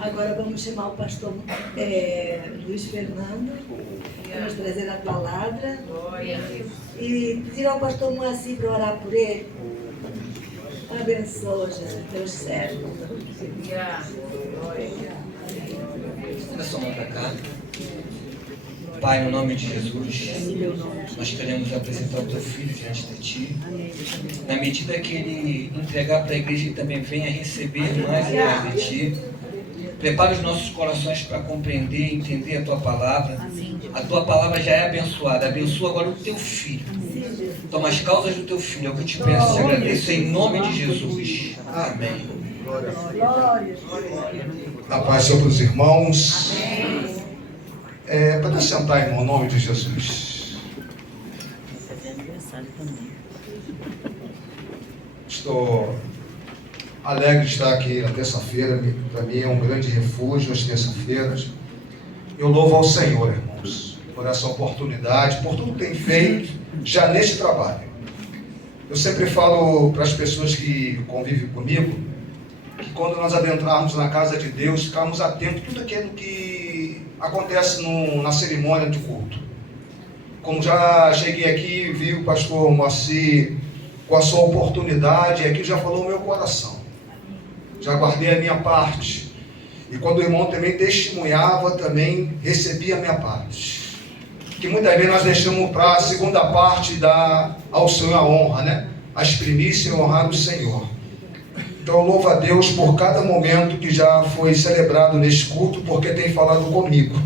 Agora vamos chamar o pastor Luiz Fernando, para nos trazer a palavra. E tirar o pastor Moacir para orar por ele. Abençoa, Jesus, teu servo. Olha só para cá. Pai, no nome de Jesus, nós queremos apresentar o teu filho diante de ti. Na medida que ele entregar para a igreja, ele também venha receber mais e mais de ti. Prepara os nossos corações para compreender e entender a tua palavra. A tua palavra já é abençoada. Abençoa agora o teu filho. Toma as causas do teu filho. É o que eu te peço, te agradeço em nome de Jesus. Amém. A paz sobre os irmãos. Pode sentar, irmão, em nome de Jesus. Estou alegre de estar aqui na terça-feira. Para mim é um grande refúgio as terças-feiras. Eu louvo ao Senhor, irmãos, por essa oportunidade, por tudo que tem feito já neste trabalho. Eu sempre falo para as pessoas que convivem comigo que quando nós adentrarmos na casa de Deus, ficarmos atentos a tudo aquilo que acontece na cerimônia de culto. Como já cheguei aqui e vi o pastor Moacir com a sua oportunidade, aqui já falou o meu coração. Já guardei a minha parte. E quando o irmão também testemunhava, também recebia a minha parte. Que muitas vezes nós deixamos para a segunda parte dar ao Senhor a honra, né? As primícias e honrar o Senhor. Então eu louvo a Deus por cada momento que já foi celebrado neste culto, porque tem falado comigo.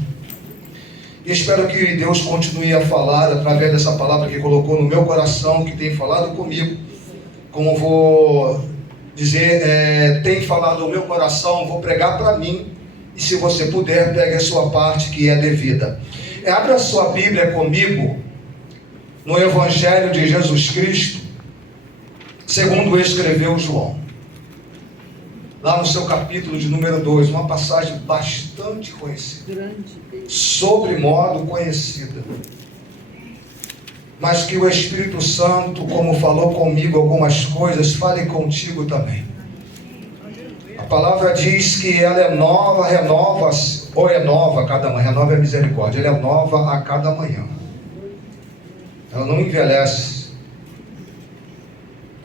E espero que Deus continue a falar através dessa palavra que colocou no meu coração, que tem falado comigo. Como vou dizer, tem falado no meu coração, vou pregar para mim. E se você puder, pegue a sua parte que é devida. Abra a sua Bíblia comigo no Evangelho de Jesus Cristo, segundo escreveu João. Lá no seu capítulo de número 2, uma passagem bastante conhecida, sobre modo conhecida, mas que o Espírito Santo, como falou comigo algumas coisas, fale contigo também. A palavra diz que ela é nova, renova-se, ou é nova a cada manhã, renova é misericórdia, ela é nova a cada manhã. Ela não envelhece,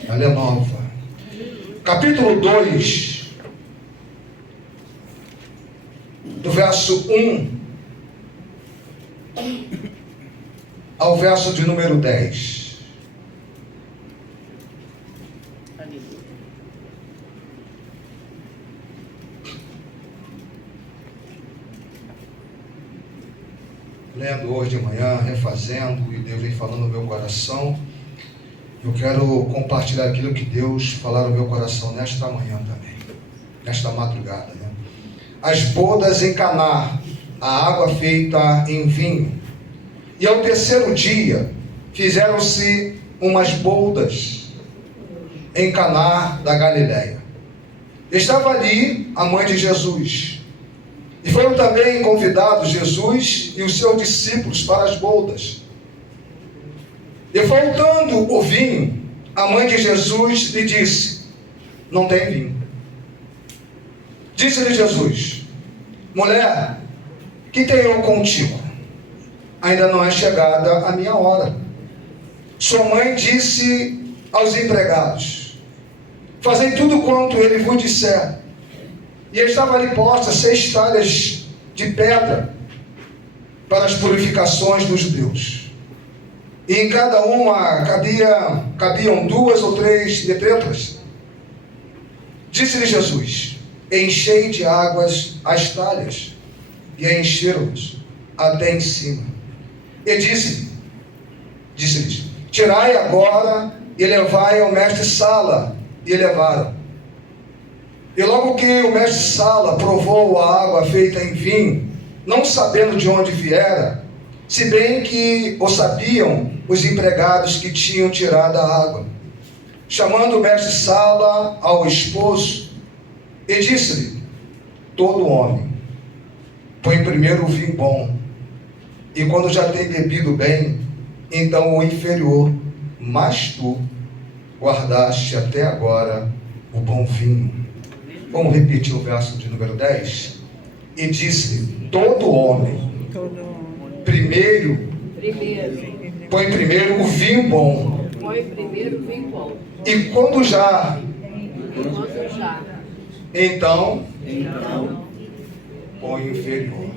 ela é nova. Capítulo 2, do verso 1 ao verso de número 10. Lendo hoje de manhã, refazendo, e Deus vem falando no meu coração. Eu quero compartilhar aquilo que Deus falar no meu coração nesta manhã também, nesta madrugada, né? As bodas em Caná, a água feita em vinho. E ao terceiro dia, fizeram-se umas bodas em Caná da Galileia. Estava ali a mãe de Jesus. E foram também convidados Jesus e os seus discípulos para as bodas. E faltando o vinho, a mãe de Jesus lhe disse: não tem vinho. Disse-lhe Jesus: mulher, que tenho eu contigo? Ainda não é chegada a minha hora. Sua mãe disse aos empregados: fazei tudo quanto ele vos disser. E estava ali posta 6 talhas de pedra para as purificações dos judeus. E em cada uma cabiam 2 ou 3 detretas. Disse-lhe Jesus: enchei de águas as talhas, e a encheram-nos até em cima. E disse-lhes: tirai agora e levai ao mestre-sala. E levaram. E logo que o mestre-sala provou a água feita em vinho, não sabendo de onde viera, se bem que o sabiam os empregados que tinham tirado a água, chamando o mestre-sala ao esposo, e disse-lhe: todo homem põe primeiro o vinho bom, e quando já tem bebido bem, então o inferior, mas tu guardaste até agora o bom vinho. Vamos repetir o verso de número 10? E disse-lhe: todo homem, põe primeiro o vinho bom. E quando já, então põe o inferior.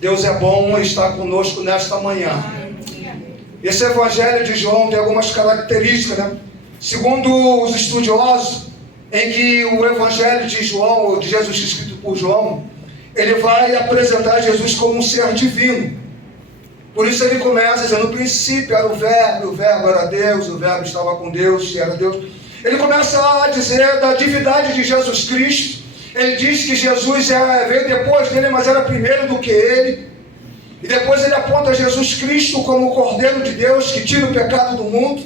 Deus é bom estar conosco nesta manhã. Esse evangelho de João tem algumas características, né? Segundo os estudiosos, em que o evangelho de João, ou de Jesus escrito por João, ele vai apresentar Jesus como um ser divino. Por isso ele começa dizendo: no princípio era o verbo era Deus, o verbo estava com Deus, e era Deus. Ele começa a dizer da divindade de Jesus Cristo. Ele diz que Jesus veio depois dele, mas era primeiro do que ele. E depois ele aponta Jesus Cristo como o Cordeiro de Deus que tira o pecado do mundo.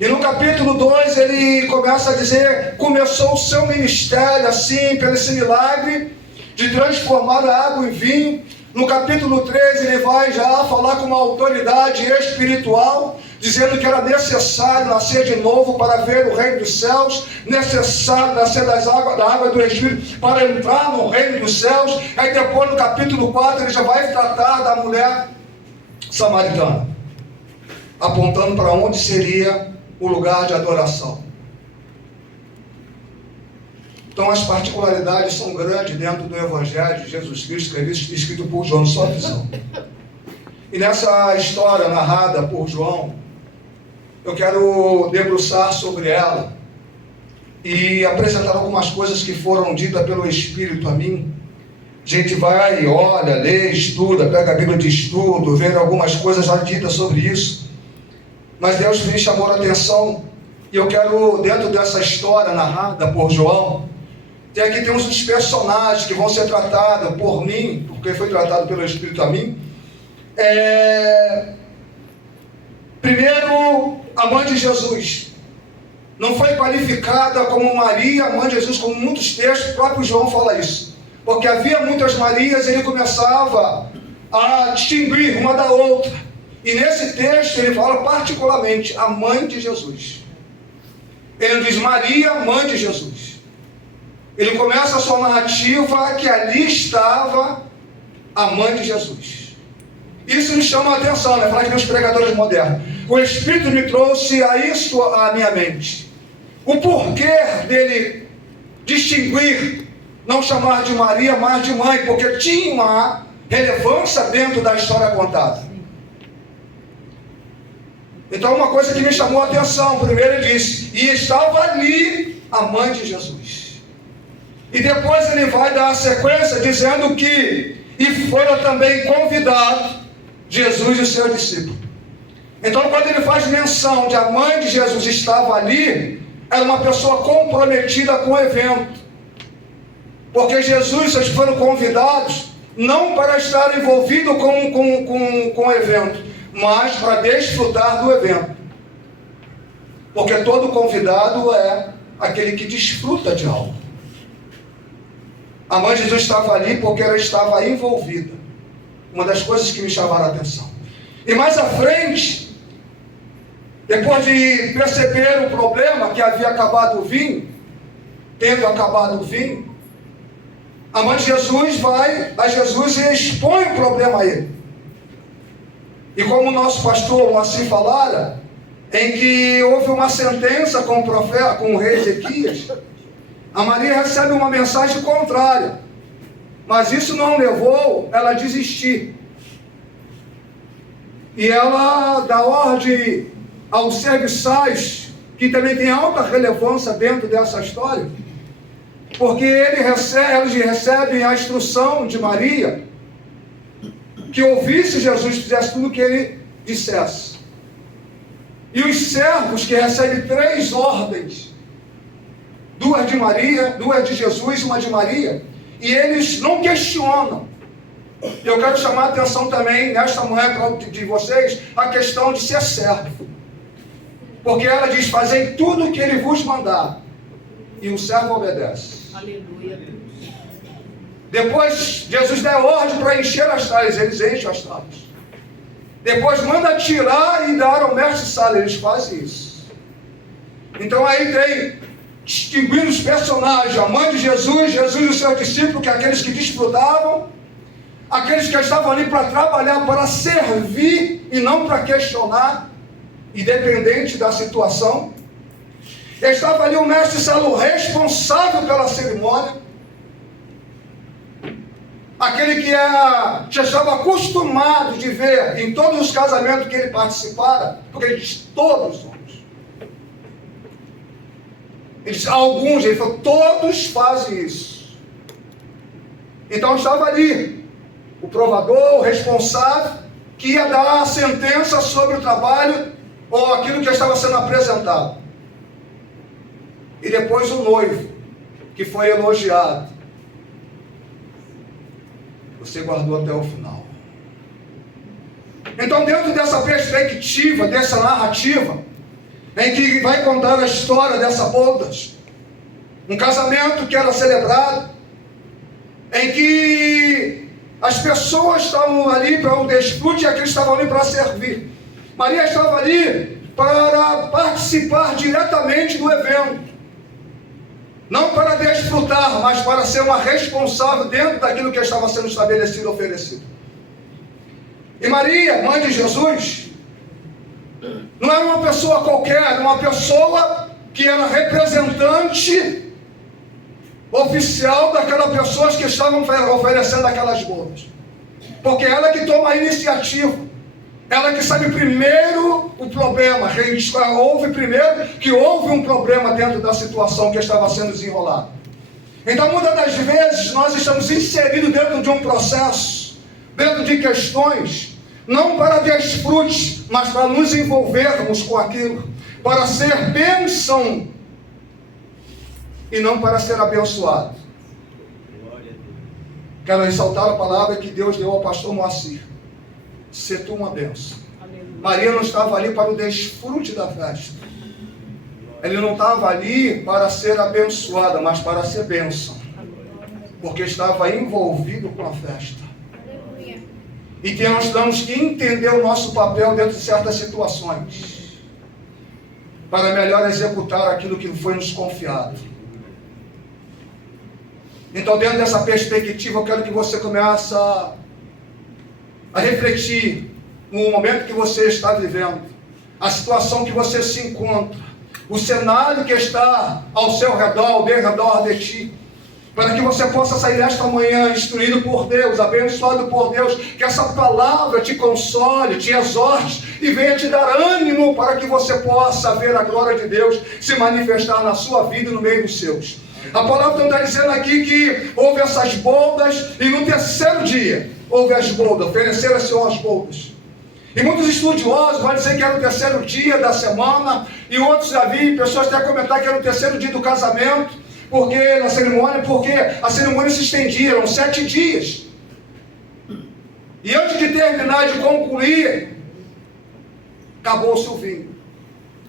E no capítulo 2 ele começa a dizer: começou o seu ministério assim, pelo esse milagre de transformar a água em vinho. No capítulo 3 ele vai já falar com uma autoridade espiritual, dizendo que era necessário nascer de novo para ver o reino dos céus, necessário nascer da água do Espírito para entrar no reino dos céus. Aí depois no capítulo 4 ele já vai tratar da mulher samaritana, apontando para onde seria o lugar de adoração. Então as particularidades são grandes dentro do Evangelho de Jesus Cristo, escrito por João, sua visão. E nessa história narrada por João, eu quero debruçar sobre ela e apresentar algumas coisas que foram ditas pelo Espírito a mim. A gente vai, olha, lê, estuda, pega a Bíblia de estudo, vê algumas coisas já ditas sobre isso. Mas Deus me chamou a atenção e eu quero, dentro dessa história narrada por João, aqui temos os personagens que vão ser tratados por mim, porque foi tratado pelo Espírito a mim. Primeiro, a mãe de Jesus. Não foi qualificada como Maria, a mãe de Jesus, como muitos textos, o próprio João fala isso. Porque havia muitas Marias, ele começava a distinguir uma da outra. E nesse texto ele fala particularmente a mãe de Jesus. Ele diz Maria, mãe de Jesus. Ele começa a sua narrativa que ali estava a mãe de Jesus. Isso me chama a atenção, né? Falar que meus pregadores modernos. O Espírito me trouxe a isso à minha mente. O porquê dele distinguir, não chamar de Maria, mas de mãe, porque tinha uma relevância dentro da história contada. Então uma coisa que me chamou a atenção, primeiro ele disse, e estava ali a mãe de Jesus. E depois ele vai dar a sequência dizendo que e foram também convidados Jesus e o seu discípulo. Então quando ele faz menção de a mãe de Jesus estava ali, era uma pessoa comprometida com o evento. Porque Jesus e seus foram convidados não para estar envolvido com o evento, mas para desfrutar do evento. Porque todo convidado é aquele que desfruta de algo. A mãe de Jesus estava ali porque ela estava envolvida. Uma das coisas que me chamaram a atenção. E mais à frente, depois de perceber o problema que havia acabado o vinho, tendo acabado o vinho, a mãe de Jesus vai a Jesus e expõe o problema a ele. E como o nosso pastor assim falara, em que houve uma sentença com o profeta, com o rei Ezequias, a Maria recebe uma mensagem contrária, mas isso não levou ela a desistir. E ela dá ordem aos serviçais, que também tem alta relevância dentro dessa história, porque eles recebem a instrução de Maria, que ouvisse Jesus, fizesse tudo o que ele dissesse. E os servos que recebem 3 ordens, 2 de Maria, 2 de Jesus e 1 de Maria, e eles não questionam. Eu quero chamar a atenção também, nesta manhã de vocês, a questão de ser servo. Porque ela diz, fazei tudo o que ele vos mandar. E o servo obedece. Aleluia. Depois, Jesus dá ordem para encher as talhas, eles enchem as talhas. Depois manda tirar e dar ao mestre sala, eles fazem isso. Então aí tem, distinguindo os personagens, a mãe de Jesus, Jesus e os seus discípulos, que é aqueles que desfrutavam, aqueles que estavam ali para trabalhar, para servir e não para questionar, independente da situação. Estava ali o mestre Saulo, responsável pela cerimônia, aquele que já estava acostumado de ver em todos os casamentos que ele participara, porque ele diz todos somos. Ele disse alguns, ele falou, todos fazem isso. Então estava ali o provador, o responsável, que ia dar a sentença sobre o trabalho ou aquilo que estava sendo apresentado. E depois o noivo, que foi elogiado. Você guardou até o final. Então, dentro dessa perspectiva, dessa narrativa, em que vai contar a história dessa bodas, um casamento que era celebrado, em que as pessoas estavam ali para o desfrute e aqueles estavam ali para servir. Maria estava ali para participar diretamente do evento, não para desfrutar, mas para ser uma responsável dentro daquilo que estava sendo estabelecido e oferecido. E Maria, mãe de Jesus, não era uma pessoa qualquer, era uma pessoa que era representante oficial daquelas pessoas que estavam oferecendo aquelas bodas. Porque ela que toma a iniciativa, ela que sabe primeiro o problema, houve primeiro que houve um problema dentro da situação que estava sendo desenrolada. Então, muitas das vezes, nós estamos inseridos dentro de um processo, dentro de questões, não para desfrute, mas para nos envolvermos com aquilo, para ser bênção e não para ser abençoado. Quero ressaltar a palavra que Deus deu ao pastor Moacir. Ser tu uma bênção. Maria não estava ali para o desfrute da festa. Ele não estava ali para ser abençoada, mas para ser bênção. Porque estava envolvido com a festa. E que nós temos que entender o nosso papel dentro de certas situações, para melhor executar aquilo que foi nos confiado. Então, dentro dessa perspectiva, eu quero que você comece a refletir no momento que você está vivendo, a situação que você se encontra, o cenário que está ao seu redor, ao redor de ti, para que você possa sair esta manhã instruído por Deus, abençoado por Deus, que essa palavra te console, te exorte e venha te dar ânimo para que você possa ver a glória de Deus se manifestar na sua vida e no meio dos seus. A palavra está dizendo aqui que houve essas bodas e no terceiro dia houve as bodas, ofereceram-se as bodas. E muitos estudiosos vão dizer que era o terceiro dia da semana, e outros já vi pessoas até comentar que era o terceiro dia do casamento, porque a cerimônia se estendia, eram 7 dias. E antes de terminar, de concluir, acabou-se o vinho.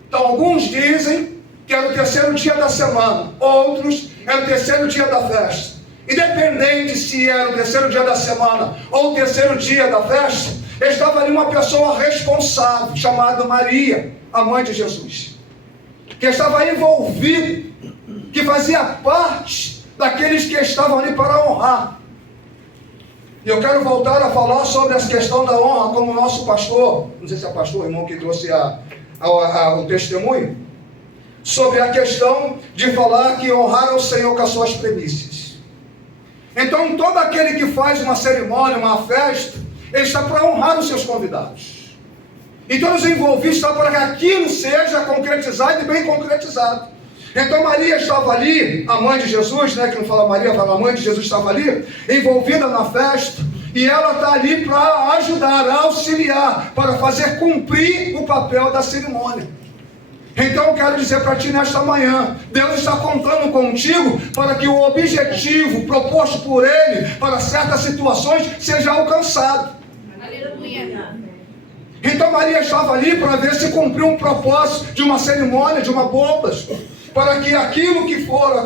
Então alguns dizem que era o terceiro dia da semana, outros era o terceiro dia da festa. Independente se era o terceiro dia da semana ou o terceiro dia da festa, estava ali uma pessoa responsável, chamada Maria, a mãe de Jesus, que estava envolvida, que fazia parte daqueles que estavam ali para honrar. E eu quero voltar a falar sobre essa questão da honra, como o nosso pastor, não sei se é pastor, irmão, que trouxe o testemunho, sobre a questão de falar que honrar o Senhor com as suas premissas. Então, todo aquele que faz uma cerimônia, uma festa, ele está para honrar os seus convidados. E todos os envolvidos estão para que aquilo seja concretizado e bem concretizado. Então Maria estava ali, a mãe de Jesus, que não fala Maria, fala a mãe de Jesus, estava ali, envolvida na festa, e ela está ali para ajudar, auxiliar, para fazer cumprir o papel da cerimônia. Então eu quero dizer para ti nesta manhã, Deus está contando contigo para que o objetivo proposto por Ele para certas situações seja alcançado. Aleluia. Então Maria estava ali para ver se cumpriu um propósito de uma cerimônia, de uma bodas, para que aquilo que fora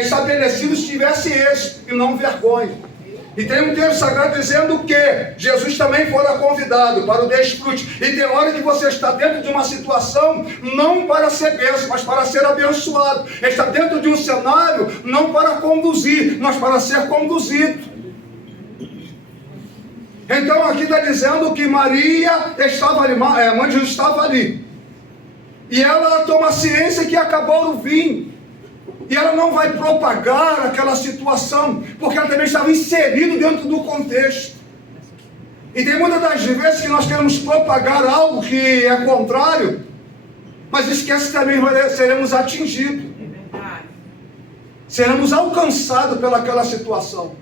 estabelecido tivesse êxito e não vergonha. E tem um texto sagrado dizendo que Jesus também fora convidado para o desfrute. E tem hora que você está dentro de uma situação não para ser bênção, mas para ser abençoado. Está dentro de um cenário não para conduzir, mas para ser conduzido. Então aqui está dizendo que Maria estava ali, a mãe de Jesus estava ali. E ela toma ciência que acabou o vinho. E ela não vai propagar aquela situação, porque ela também estava inserida dentro do contexto. E tem muitas das vezes que nós queremos propagar algo que é contrário, mas esquece que também seremos atingidos. Seremos alcançados pelaquela situação.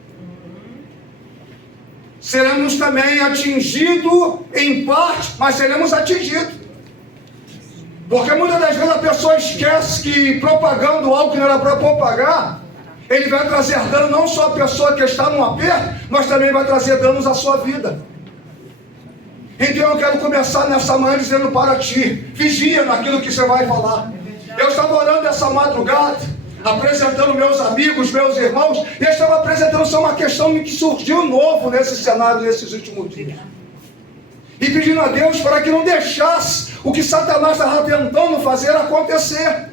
Seremos também atingidos em parte, mas seremos atingidos. Porque muitas das vezes a pessoa esquece que propagando algo que não era para propagar, ele vai trazer dano não só à pessoa que está num aperto, mas também vai trazer danos à sua vida. Então eu quero começar nessa manhã dizendo para ti, vigia naquilo que você vai falar. Eu estava orando essa madrugada, apresentando meus amigos, meus irmãos, e eu estava apresentando só uma questão que surgiu novo nesse cenário, nesses últimos dias. E pedindo a Deus para que não deixasse o que Satanás estava tentando fazer acontecer.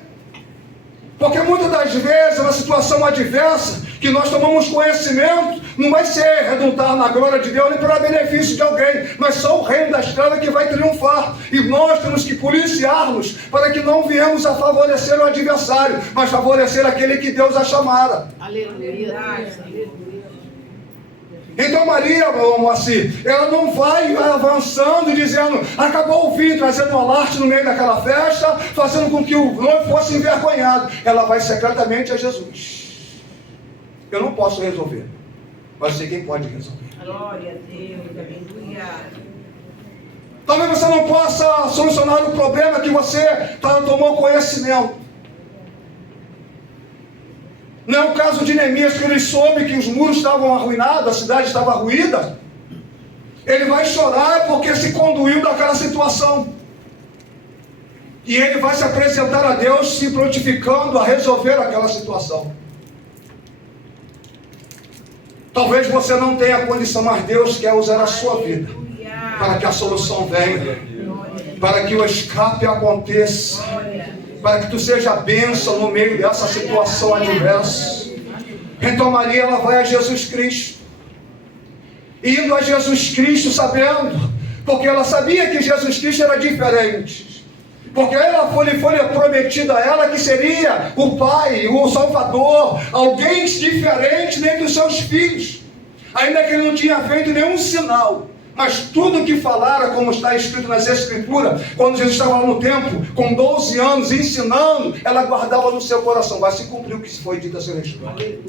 Porque muitas das vezes, na situação adversa, que nós tomamos conhecimento, não vai ser redundar na glória de Deus nem para benefício de alguém, mas só o reino das trevas que vai triunfar. E nós temos que policiar-nos para que não viemos a favorecer o adversário, mas favorecer aquele que Deus a chamara. Aleluia. Aleluia. Então Maria, meu Moacir, ela não vai avançando e dizendo, acabou o vinho, trazendo um alarde no meio daquela festa, fazendo com que o noivo fosse envergonhado. Ela vai secretamente a Jesus. Eu não posso resolver, mas sei quem pode resolver. Glória a Deus, aleluia. Talvez você não possa solucionar o problema que você tomou conhecimento. Não é o caso de Neemias, que ele soube que os muros estavam arruinados, a cidade estava ruída. Ele vai chorar porque se conduiu daquela situação. E ele vai se apresentar a Deus, se prontificando a resolver aquela situação. Talvez você não tenha condição, mas Deus quer usar a sua vida para que a solução venha, para que o escape aconteça, para que tu seja bênção no meio dessa situação adversa. Então Maria, ela vai a Jesus Cristo, indo a Jesus Cristo sabendo, porque ela sabia que Jesus Cristo era diferente, porque foi prometido a ela que seria o Pai, o Salvador, alguém diferente dentre os seus filhos, ainda que ele não tinha feito nenhum sinal. Mas tudo que falara, como está escrito nas Escrituras, quando Jesus estava lá no templo, com 12 anos, ensinando, ela guardava no seu coração. Vai se cumprir o que foi dito a seu respeito.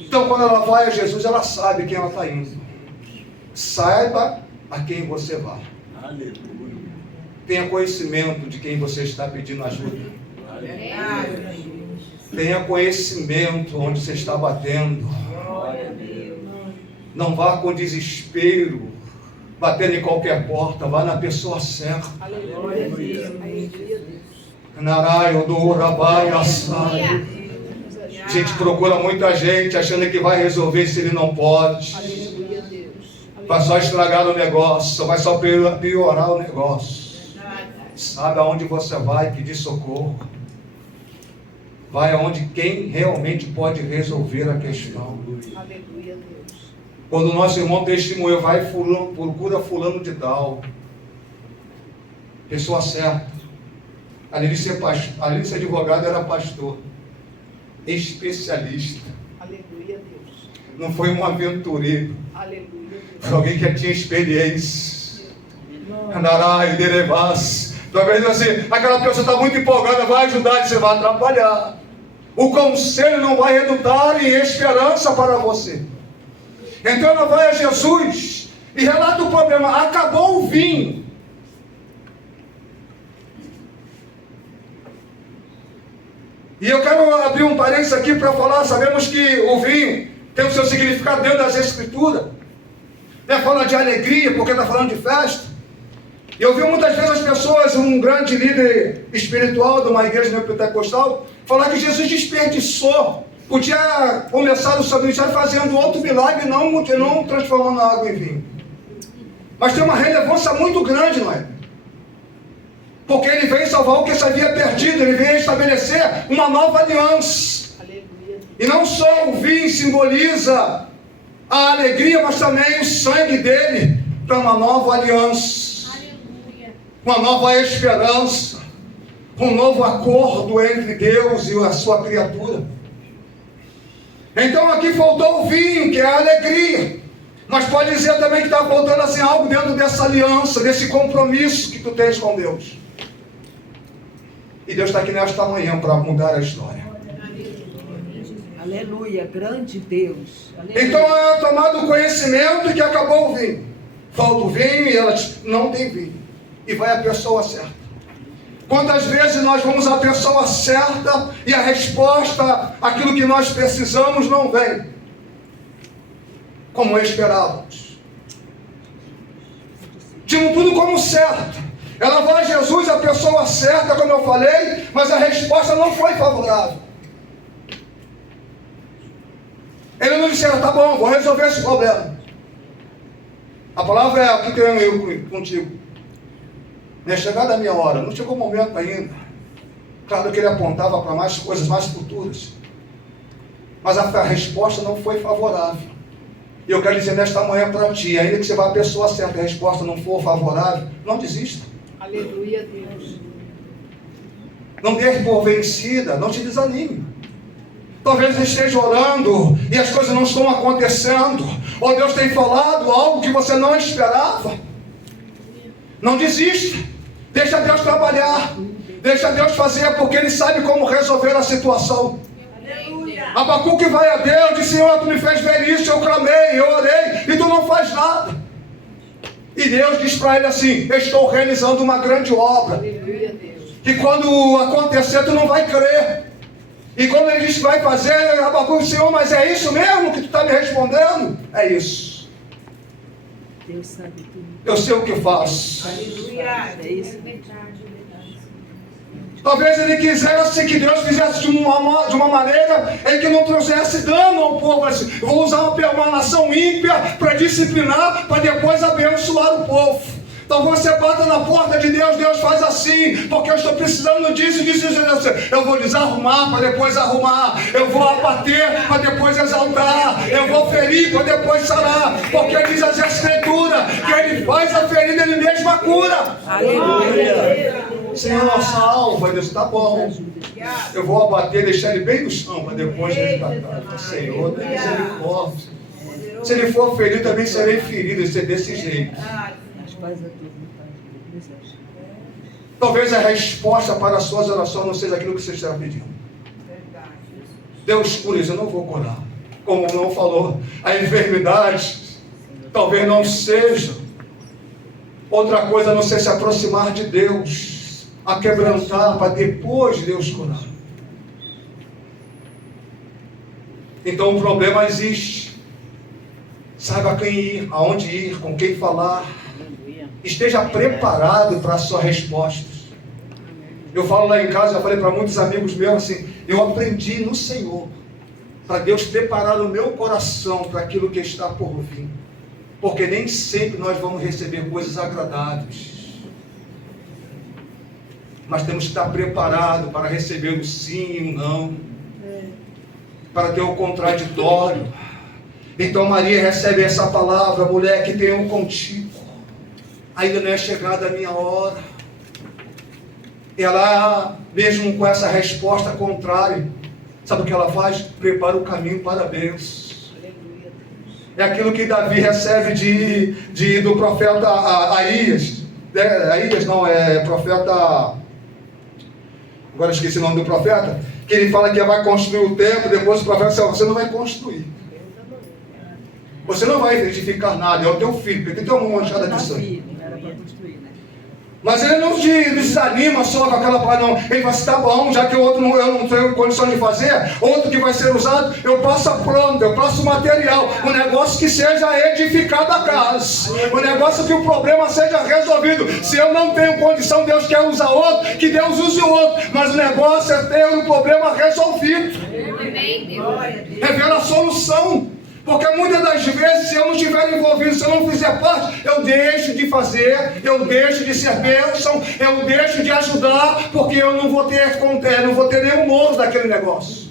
Então, quando ela vai a Jesus, ela sabe quem ela está indo. Saiba a quem você vai. Tenha conhecimento de quem você está pedindo ajuda. Tenha conhecimento onde você está batendo. Não vá com desespero, batendo em qualquer porta, vá na pessoa certa. A gente procura muita gente achando que vai resolver se ele não pode. Vai só estragar o negócio, vai só piorar o negócio. Sabe aonde você vai pedir socorro? Vai aonde quem realmente pode resolver a questão. Aleluia, Deus. Quando o nosso irmão testemunhou, vai fulano, procura fulano de tal. Pessoa certa. Além de ser advogado, era pastor. Especialista. Aleluia, Deus. Não foi um aventureiro. Aleluia, Deus. Foi alguém que tinha experiência. Andarai, derevas. Talvez assim, aquela pessoa está muito empolgada, vai ajudar e você vai atrapalhar. O conselho não vai redundar em esperança para você. Então ela vai a Jesus e relata o problema. Acabou o vinho. E eu quero abrir um parênteses aqui para falar. Sabemos que o vinho tem o seu significado dentro das Escrituras. Fala de alegria, porque está falando de festa. E eu vi muitas vezes as pessoas, um grande líder espiritual de uma igreja neopentecostal, falar que Jesus desperdiçou Podia começar o seu ministério fazendo outro milagre, não transformando a água em vinho. Mas tem uma relevância muito grande, não é? Porque ele veio salvar o que se havia perdido, ele veio estabelecer uma nova aliança. Aleluia. E não só o vinho simboliza a alegria, mas também o sangue dele para uma nova aliança. Aleluia. Uma nova esperança, um novo acordo entre Deus e a sua criatura. Então aqui faltou o vinho, que é a alegria. Mas pode dizer também que está faltando assim algo dentro dessa aliança, desse compromisso que tu tens com Deus. E Deus está aqui nesta manhã para mudar a história. Aleluia. Grande Deus. Aleluia. Então é tomado o conhecimento que acabou o vinho. Falta o vinho e ela diz, não tem vinho. E vai a pessoa certa. Quantas vezes nós vamos à pessoa certa e a resposta, aquilo que nós precisamos, não vem como esperávamos. Tinham tudo como certo. Ela vai a Jesus, a pessoa certa, como eu falei, mas a resposta não foi favorável. Ele não disse, tá bom, vou resolver esse problema. A palavra é, o que tenho eu contigo? É chegada a minha hora, não chegou o momento ainda. Claro que ele apontava para mais coisas, mais futuras. Mas a resposta não foi favorável. E eu quero dizer nesta manhã para ti, ainda que você vá à pessoa certa e a resposta não for favorável, não desista. Aleluia, Deus. Não dê por vencida, não te desanime. Talvez você esteja orando e as coisas não estão acontecendo. Ou Deus tem falado algo que você não esperava. Não desista. Deixa Deus trabalhar. Deixa Deus fazer, porque Ele sabe como resolver a situação. Abacuque vai a Deus e diz, Senhor, tu me fez ver isso, eu clamei, eu orei, e tu não faz nada. E Deus diz para ele assim, estou realizando uma grande obra. Aleluia, Deus. Que quando acontecer, tu não vai crer. E quando ele diz que vai fazer, Abacuque diz, Senhor, mas é isso mesmo que tu está me respondendo? É isso. Deus sabe tudo. Eu sei o que faço. Aleluia. É isso. Talvez ele quisesse que Deus fizesse de uma maneira em que não trouxesse dano ao povo. Assim, eu vou usar uma nação ímpia para disciplinar, para depois abençoar o povo. Então você bata na porta de Deus, Deus faz assim, porque eu estou precisando disso. Eu vou desarrumar para depois arrumar. Eu vou abater para depois exaltar. Eu vou ferir para depois sarar. Porque diz a Escritura que Ele faz a ferida, Ele mesmo a cura. Aleluia. Senhor, salva, Deus, tá bom. Eu vou abater, deixar ele bem no chão, para depois ele tratar. Senhor, tem misericórdia. Se ele for ferido, também serei ferido, isso é desse jeito. Talvez a resposta para as suas orações não seja aquilo que você está pedindo. Deus cura isso, eu não vou curar. Como não falou, a enfermidade talvez não seja outra coisa a não ser se aproximar de Deus. A quebrantar para depois Deus curar. Então o problema existe. Saiba quem ir, aonde ir, com quem falar. Esteja preparado para a sua resposta. Eu falo lá em casa, já falei para muitos amigos meus assim, eu aprendi no Senhor, para Deus preparar o meu coração para aquilo que está por vir. Porque nem sempre nós vamos receber coisas agradáveis. Mas temos que estar preparados para receber o sim e o não. Para ter o contraditório. Então Maria recebe essa palavra, mulher, que tenho contigo. Ainda não é chegada a minha hora. Ela, mesmo com essa resposta contrária, sabe o que ela faz? Prepara o caminho para a bênção. É aquilo que Davi recebe do profeta Aías. Aías não, é profeta... Agora esqueci o nome do profeta. Que ele fala que vai construir o templo. Depois o profeta diz, você não vai construir. Você não vai edificar nada. É o teu filho, porque tem uma manchada de sangue. Mas ele não desanima só com aquela palavra, não. Ele vai assim, tá bom, já que o outro eu não tenho condição de fazer, outro que vai ser usado, eu passo a planta, eu passo o material. O negócio que seja edificado a casa. O negócio que o problema seja resolvido. Se eu não tenho condição, Deus quer usar outro, que Deus use o outro. Mas o negócio é ter o problema resolvido. É ver a solução. Porque muitas das vezes, se eu não estiver envolvido, se eu não fizer parte, eu deixo de fazer, eu deixo de ser bênção, eu deixo de ajudar, porque eu não vou ter nenhum mouro daquele negócio.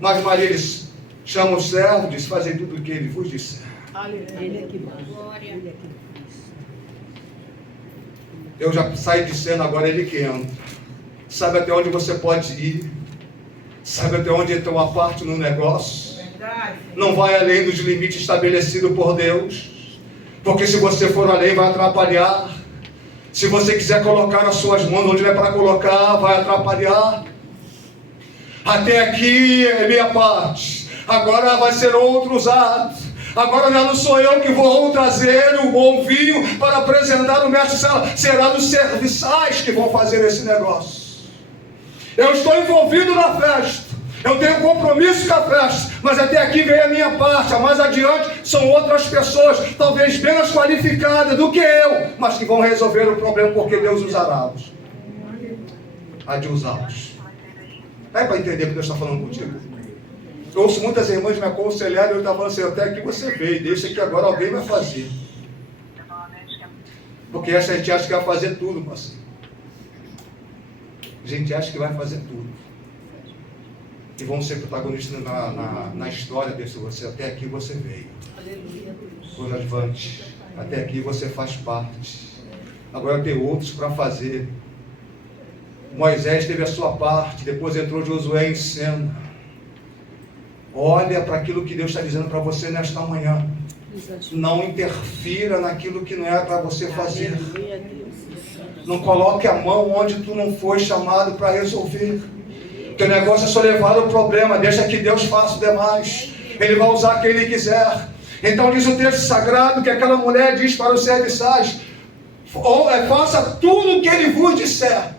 Mas Maria, eles chamam o servo, diz, fazem tudo o que ele vos disser. Ele é que manda. Eu já saí de cena, agora ele que entra. Sabe até onde você pode ir. Sabe até onde tem uma parte no negócio. Não vai além dos limites estabelecidos por Deus. Porque se você for além, vai atrapalhar. Se você quiser colocar as suas mãos onde não é para colocar, vai atrapalhar. Até aqui é minha parte. Agora vai ser outro usado. Agora não sou eu que vou trazer o bom vinho para apresentar o mestre. Será dos serviçais que vão fazer esse negócio. Eu estou envolvido na festa. Eu tenho compromisso com a festa. Mas até aqui veio a minha parte. Mais adiante são outras pessoas, talvez menos qualificadas do que eu, mas que vão resolver o problema, porque Deus usará-los. Há de usá-los. É para entender o que Deus está falando contigo. Eu ouço muitas irmãs me aconselharem e eu estava falando assim, até aqui você veio, deixa que agora alguém vai fazer. Porque essa gente acha que vai fazer tudo, parceiro. A gente acha que vai fazer tudo. E vão ser protagonistas na história desse você. Até aqui você veio. Aleluia. Por advante. Até aqui você faz parte. Agora tem outros para fazer. Moisés teve a sua parte. Depois entrou Josué em cena. Olha para aquilo que Deus está dizendo para você nesta manhã. Não interfira naquilo que não é para você fazer. Não coloque a mão onde tu não foi chamado para resolver. Porque o negócio é só levar o problema. Deixa que Deus faça o demais. Ele vai usar quem Ele quiser. Então diz o texto sagrado que aquela mulher diz para os serviçais: faça tudo o que Ele vos disser.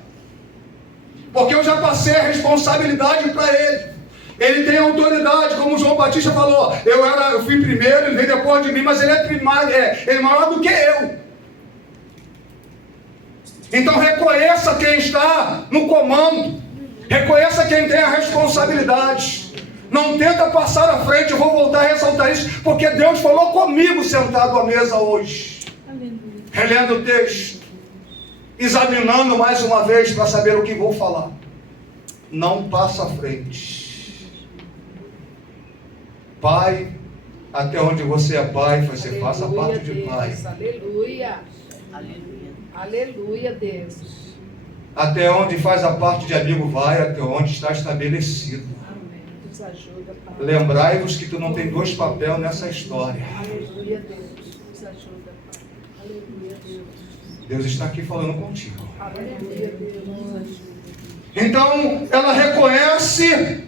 Porque eu já passei a responsabilidade para Ele. Ele tem autoridade, como João Batista falou. Eu fui primeiro, ele veio depois de mim, mas ele é maior do que eu. Então reconheça quem está no comando. Reconheça quem tem a responsabilidade. Não tenta passar à frente. Eu vou voltar a ressaltar isso, porque Deus falou comigo sentado à mesa hoje. Relendo o texto, examinando mais uma vez para saber o que vou falar. Não passa à frente. Pai, até onde você é pai, você faça parte de pai. Aleluia. Aleluia. Aleluia, Deus. Até onde faz a parte de amigo vai, até onde está estabelecido. Amém. Nos ajuda, Pai. Lembrai-vos que tu não tem dois papéis nessa história. Aleluia, Deus. Nos ajuda, Pai. Aleluia, Deus. Deus está aqui falando contigo. Aleluia, Deus. Nos ajuda. Então, ela reconhece,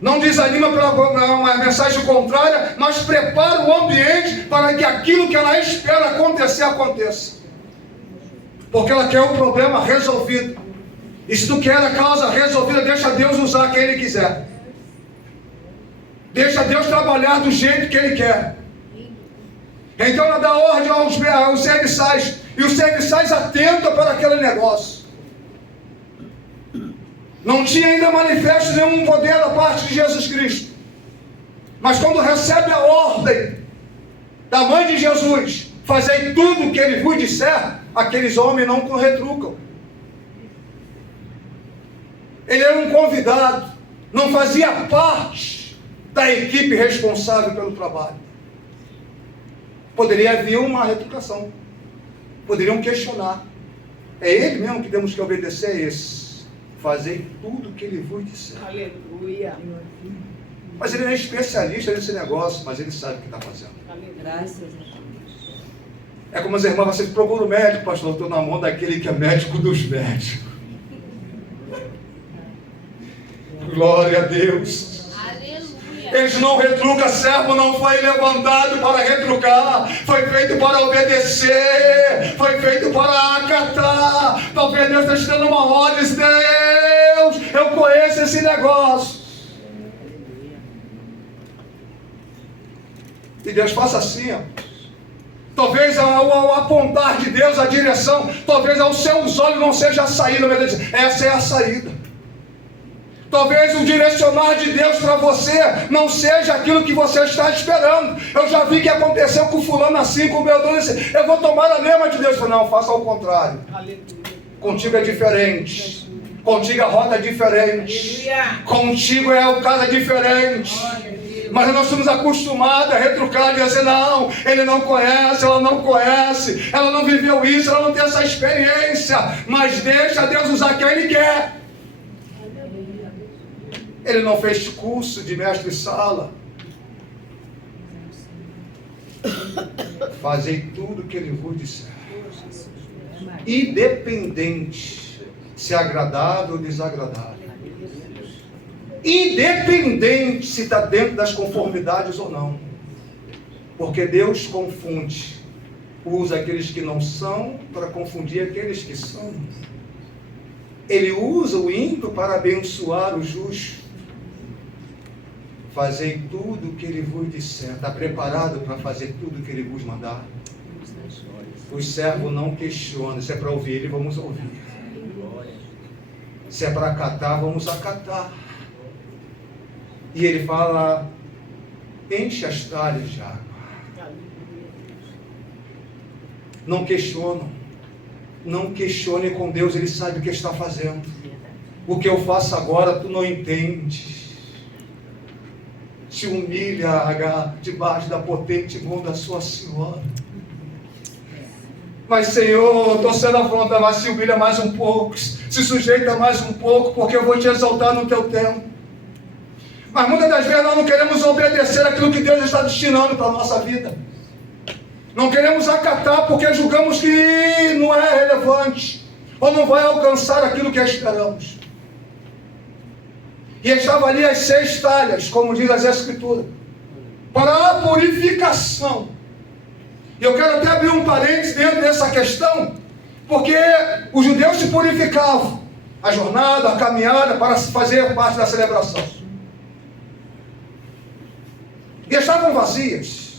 não desanima pela uma mensagem contrária, mas prepara o ambiente para que aquilo que ela espera acontecer, aconteça. Porque ela quer o problema resolvido. E se tu quer a causa resolvida, deixa Deus usar quem Ele quiser. Deixa Deus trabalhar do jeito que Ele quer. Então ela dá ordem aos serviçais. E os serviçais atentam para aquele negócio. Não tinha ainda manifesto nenhum poder da parte de Jesus Cristo. Mas quando recebe a ordem da mãe de Jesus, fazei tudo o que Ele vos disser, aqueles homens não retrucam. Ele era um convidado, não fazia parte da equipe responsável pelo trabalho. Poderia haver uma retrucação, poderiam questionar. É Ele mesmo que temos que obedecer a esse. Fazei tudo o que Ele vos disser. Aleluia. Mas Ele não é especialista nesse negócio, mas Ele sabe o que está fazendo. Graças a Deus. É como as irmãs, você procura o médico, pastor, estou na mão daquele que é médico dos médicos. Glória a Deus. Aleluia. Eles não retrucam, servo não foi levantado para retrucar, foi feito para obedecer, foi feito para acatar. Talvez Deus esteja te dando uma ordem, Deus, eu conheço esse negócio. E Deus faça assim, ó. Talvez ao apontar de Deus a direção, talvez aos seus olhos não seja a saída, mas essa é a saída. Talvez o direcionar de Deus para você não seja aquilo que você está esperando. Eu já vi que aconteceu com fulano assim, com o meu Deus, assim, eu vou tomar a mesma de Deus. Não, faça ao contrário. Contigo é diferente. Contigo a rota é diferente. Contigo é o caso é diferente. Mas nós somos acostumados a retrucar, a dizer, não, ele não conhece, ela não conhece, ela não viveu isso, ela não tem essa experiência. Mas deixa Deus usar quem Ele quer. Ele não fez curso de mestre-sala. Fazei tudo o que Ele vos disser. Independente se é agradável ou desagradável. Independente se está dentro das conformidades ou não. Porque Deus confunde. Usa aqueles que não são para confundir aqueles que são. Ele usa o ímpio para abençoar o justo. Fazei tudo o que Ele vos disser. Está preparado para fazer tudo o que Ele vos mandar? Os servos não questionam. Se é para ouvir Ele, vamos ouvir. Se é para acatar, vamos acatar. E Ele fala, enche as talhas de água. Não questionam. Não questione com Deus, Ele sabe o que está fazendo. O que eu faço agora, tu não entende. Se humilha debaixo da potente mão da sua Senhora. Mas Senhor, estou sendo afrontado, mas se humilha mais um pouco, se sujeita mais um pouco, porque eu vou te exaltar no teu tempo. Mas muitas das vezes nós não queremos obedecer aquilo que Deus está destinando para a nossa vida. Não queremos acatar porque julgamos que não é relevante, ou não vai alcançar aquilo que esperamos. E estava ali as 6 talhas, como diz as Escrituras, para a purificação. E eu quero até abrir um parênteses dentro dessa questão, porque os judeus se purificavam, a jornada, a caminhada, para fazer parte da celebração. E estavam vazias.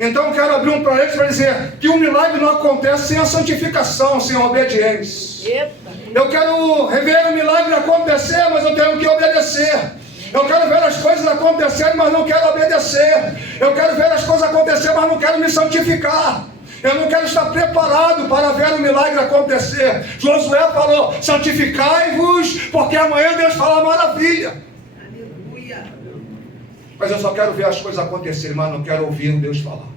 Então eu quero abrir um parênteses para dizer que o milagre não acontece sem a santificação, sem a obediência. Eu quero ver o milagre acontecer, mas eu tenho que obedecer. Eu quero ver as coisas acontecerem, mas não quero obedecer. Eu quero ver as coisas acontecer, mas não quero me santificar. Eu não quero estar preparado para ver o milagre acontecer. Josué falou, santificai-vos, porque amanhã Deus fala maravilha. Aleluia. Mas eu só quero ver as coisas acontecerem, mas não quero ouvir o Deus falar.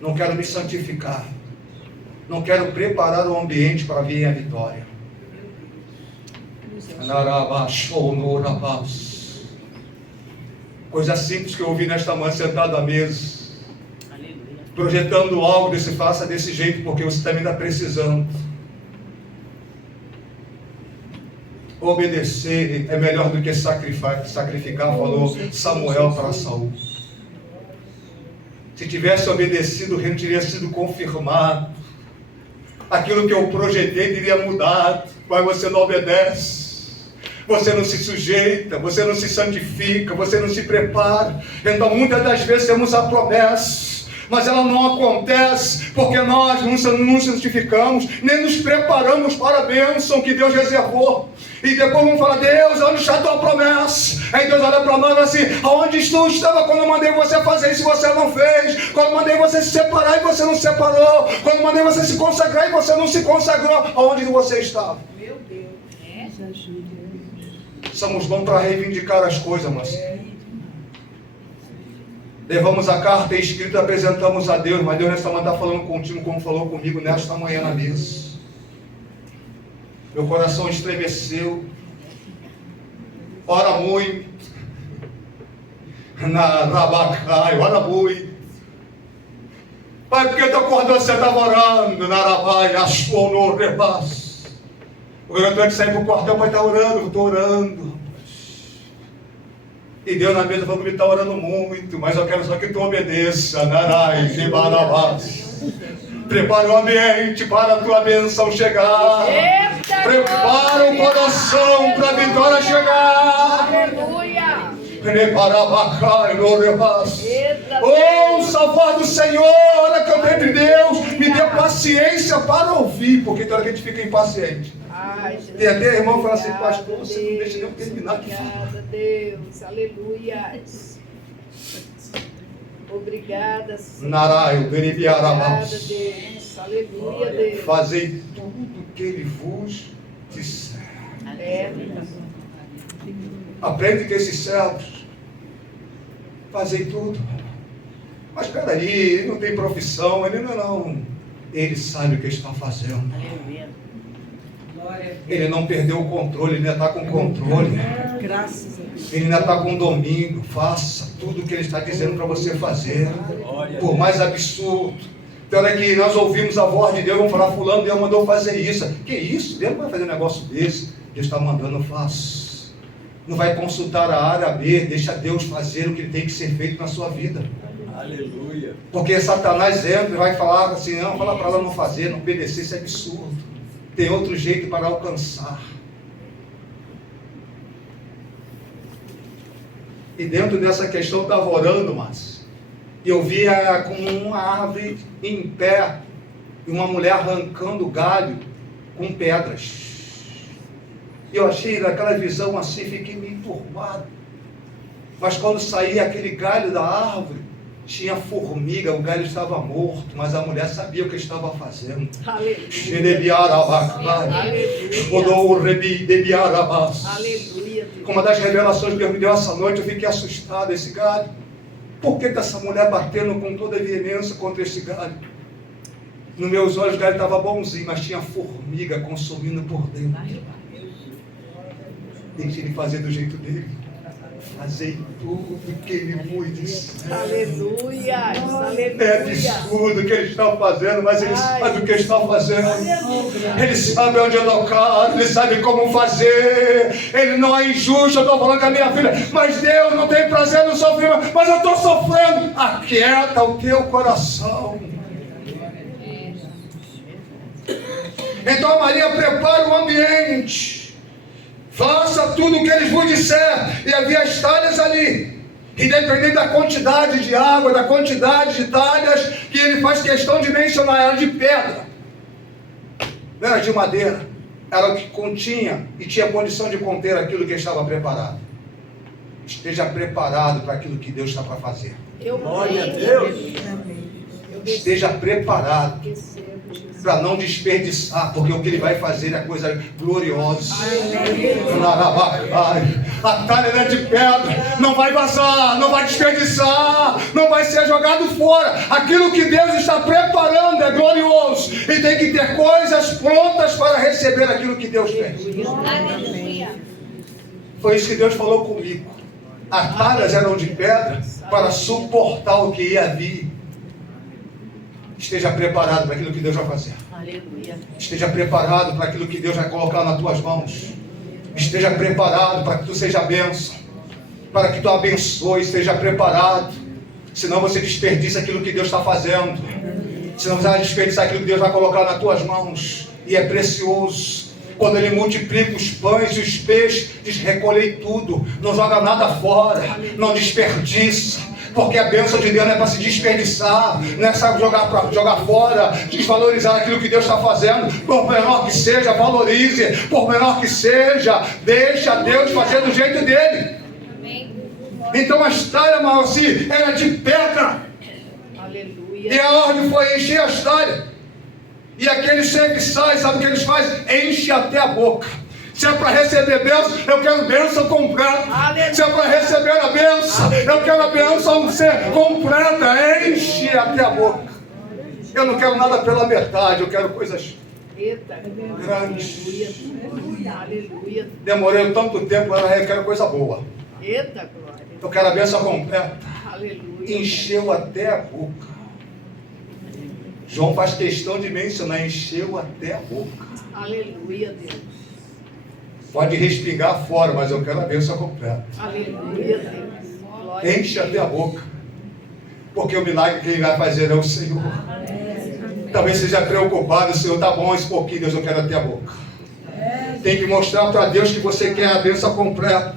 Não quero me santificar. Não quero preparar o ambiente para vir a vitória. Coisa simples que eu ouvi nesta manhã sentado à mesa. Projetando algo desse, faça desse jeito, porque você também está precisando. Obedecer é melhor do que sacrificar, falou Samuel para Saul. Se tivesse obedecido, o reino teria sido confirmado. Aquilo que eu projetei teria mudado, mas você não obedece. Você não se sujeita, você não se santifica, você não se prepara. Então muitas das vezes temos a promessa, mas ela não acontece porque nós não nos santificamos, nem nos preparamos para a bênção que Deus reservou. E depois vamos falar, Deus, onde está a tua promessa? Aí Deus olha para nós e assim, aonde tu estava quando eu mandei você fazer isso e você não fez? Quando eu mandei você se separar e você não se separou? Quando eu mandei você se consagrar e você não se consagrou? Aonde você estava? Meu Deus. Somos bons para reivindicar as coisas, mas levamos a carta escrita, apresentamos a Deus, mas Deus nesta manhã está falando contigo como falou comigo nesta manhã na mesa. Meu coração estremeceu. Ora muito. Na Rabacai, ora muito. Pai, porque tu acordou, você estava orando. Na Rabai, achou no rebaço. O garoto antes de sair para o quartel, pai, está orando, eu estou orando. E Deus na mesa falou que ele está orando muito, mas eu quero só que tu obedeça. Narai, Ribarabás. Prepara o ambiente para a tua bênção chegar. Eita, Prepara o coração para a vitória chegar. Aleluia. Prepara a vaca e no rebaixo. Eita, Ouça a voz do Senhor, olha que eu tenho de Deus. Me dê paciência para ouvir, porque tem hora que a gente fica impaciente. Ai, Jesus. Tem até irmão que fala assim, Obrigada, pastor, você não deixa eu terminar de falar. Obrigada, Deus. Aleluia. Obrigada, Senhor. Narai, o Obrigada, Beribiarabás. Deus. Aleluia, Deus. Fazei tudo que ele vos disser. É. Aprende com esses servos. Fazei tudo. Mas espera aí, ele não tem profissão, ele não. Ele sabe o que está fazendo. Ele não perdeu o controle, ele ainda está com controle. Graças a Deus. Ele ainda está com domínio. Faça tudo o que ele está dizendo para você fazer. Por mais absurdo. Então é que nós ouvimos a voz de Deus, vamos falar, fulano, Deus mandou fazer isso. Que isso? Deus não vai fazer um negócio desse. Deus está mandando, faça. Não vai consultar a área B, deixa Deus fazer o que tem que ser feito na sua vida. Aleluia. Porque Satanás entra e vai falar assim, não, fala para ela não fazer, não obedecer, isso é absurdo. Tem outro jeito para alcançar. E dentro dessa questão eu estava orando, mas eu via com uma árvore em pé e uma mulher arrancando galho com pedras. Eu achei naquela visão assim, fiquei meio turbado. Mas quando saía aquele galho da árvore, tinha formiga, o galho estava morto, mas a mulher sabia o que estava fazendo. Aleluia. Aleluia. Como uma das revelações que Deus me deu essa noite, eu fiquei assustado, esse galho. Por que essa mulher batendo com toda a veemência contra esse galho? Nos meus olhos o galho estava bonzinho, mas tinha formiga consumindo por dentro. Deixe ele fazer do jeito dele. Fazei tudo que ele vos disse. Aleluia. É absurdo o que ele está fazendo, mas ele sabe o que está fazendo. Ele sabe onde tocar, ele sabe como fazer. Ele não é injusto, eu estou falando com a minha filha, mas Deus não tem prazer no sofrimento, mas eu estou sofrendo. Aquieta o teu coração. Então Maria prepara o ambiente. Faça tudo o que eles vos disser. E havia as talhas ali. E dependendo da quantidade de água, da quantidade de talhas, que ele faz questão de mencionar, era de pedra. Não era de madeira. Era o que continha e tinha condição de conter aquilo que estava preparado. Esteja preparado para aquilo que Deus está para fazer. Glória a Deus. Esteja preparado para não desperdiçar, porque o que ele vai fazer é coisa gloriosa. A talha é de pedra, não vai vazar, não vai desperdiçar, não vai ser jogado fora. Aquilo que Deus está preparando é glorioso e tem que ter coisas prontas para receber aquilo que Deus fez. Foi isso que Deus falou comigo. As talhas eram de pedra para suportar o que ia vir. Esteja preparado para aquilo que Deus vai fazer. Aleluia. Esteja preparado para aquilo que Deus vai colocar nas tuas mãos. Esteja preparado para que tu seja bênção. Para que tu abençoe, esteja preparado. Senão você desperdiça aquilo que Deus está fazendo. Senão você vai desperdiçar aquilo que Deus vai colocar nas tuas mãos. E é precioso. Quando Ele multiplica os pães e os peixes, diz, recolhei tudo. Não joga nada fora. Não desperdiça. Porque a bênção de Deus não é para se desperdiçar, não é só jogar fora, desvalorizar aquilo que Deus está fazendo. Por menor que seja, valorize. Por menor que seja, deixa Deus fazer do jeito dele. Então a talha, Marci, era de pedra. Aleluia. E a ordem foi encher as talhas. E aqueles serviçais, sabe o que eles fazem? Enche até a boca. Se é para receber bênção, eu quero bênção completa. Se é para receber a bênção, eu quero a bênção ser completa. Enche até a boca. Eu não quero nada pela metade, eu quero coisas grandes. Aleluia. Demorei tanto tempo, eu quero coisa boa. Eita, glória. Eu quero a bênção completa. Aleluia. Encheu até a boca. João faz questão de mencionar, encheu até a boca. Aleluia, Deus. Pode respingar fora, mas eu quero a bênção completa. Aleluia, Deus. Enche até a boca. Porque o milagre quem vai fazer é o Senhor. Talvez seja preocupado, Senhor, tá bom, esse pouquinho, Deus, eu quero até a boca. Tem que mostrar para Deus que você quer a bênção completa.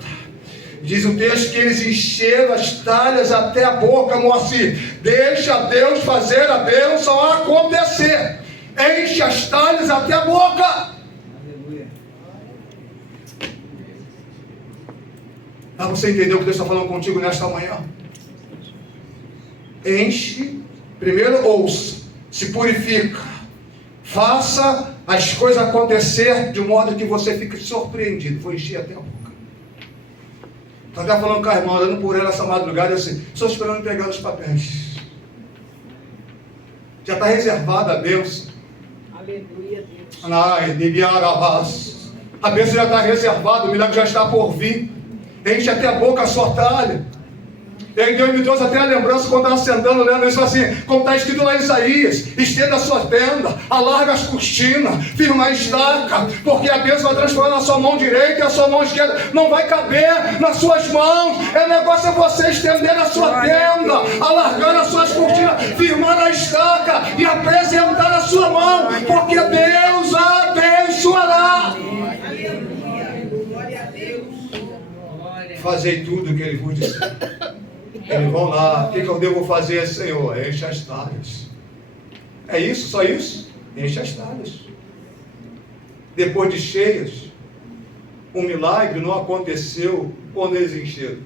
Diz o texto que eles encheram as talhas até a boca, Moacir. Deixa Deus fazer a bênção acontecer. Enche as talhas até a boca. Aleluia. Ah, você entendeu o que Deus está falando contigo nesta manhã? Enche, primeiro ouça, se purifica, faça as coisas acontecer de modo que você fique surpreendido. Vou encher até a boca. Estava falando com a irmã, orando por ela essa madrugada, eu assim, estou esperando entregar os papéis. Já está reservada a bênção. Aleluia, Deus. A bênção já está reservada, o milagre já está por vir. Enche até a boca a sua talha. E aí Deus me trouxe até a lembrança quando estava sentando, lendo isso assim, como está escrito lá em Isaías: estenda a sua tenda, alarga as cortinas, firma a estaca, porque a bênção vai transformar na sua mão direita e a sua mão esquerda não vai caber nas suas mãos. O negócio é você estender a sua tenda, alargar as suas cortinas, firmar a estaca e apresentar a sua mão, porque Deus abençoará. Fazei tudo o que Ele vos disser. Eles vão lá, o que eu devo fazer, Senhor? Enche as talhas. É isso, só isso? Enche as talhas. Depois de cheias, o milagre não aconteceu quando eles encheram.